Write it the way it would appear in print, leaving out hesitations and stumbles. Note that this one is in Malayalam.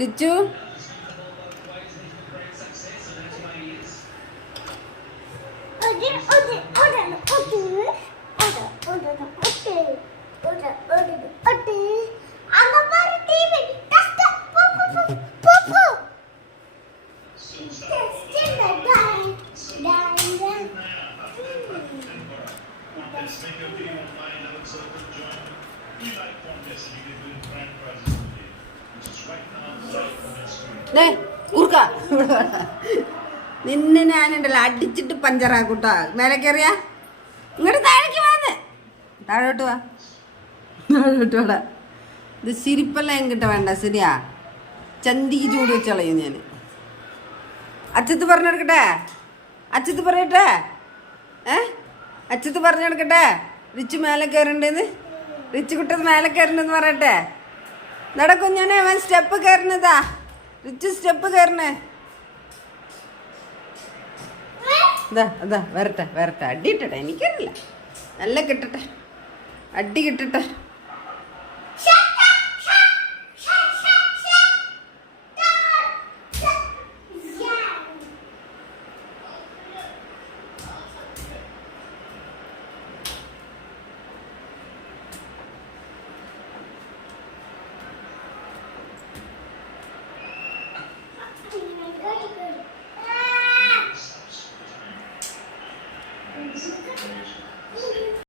റിച്ചു ൂർക്ക നിന്നെ ഞാനുണ്ടല്ലോ അടിച്ചിട്ട് പഞ്ചറാക്കൂട്ടാ. മേലെ കയറിയാ ഇങ്ങോട്ട് താഴേക്ക് വന്ന് താഴോട്ട് വാ, താഴോട്ട് വാടാ. ഇത് സിരിപ്പെല്ലാം എങ്കിട്ട് വേണ്ട, ശരിയാ? ചന്തിക്ക് ചൂട് വെച്ച് കളയും ഞാൻ. അച്ഛത്ത് പറഞ്ഞെടുക്കട്ടെ, അച്ഛത്ത് പറയട്ടെ, അച്ഛത്ത് പറഞ്ഞെടുക്കട്ടെ. റിച്ച് മേലെ കയറണ്ടെന്ന്, റിച്ച് കുട്ടത് മേലെ കയറണ്ടെന്ന് പറയട്ടെ. നടക്കുഞ്ഞോനെ അവൻ സ്റ്റെപ്പ് കയറുന്നതാ, റിച്ച് സ്റ്റെപ്പ് കയറണേ. ഇതാ അതാ വരട്ടെ വരട്ടെ, അടി കിട്ടട്ടെ, എനിക്കറിയില്ല, നല്ല കിട്ടട്ടെ, അടി കിട്ടട്ടെ.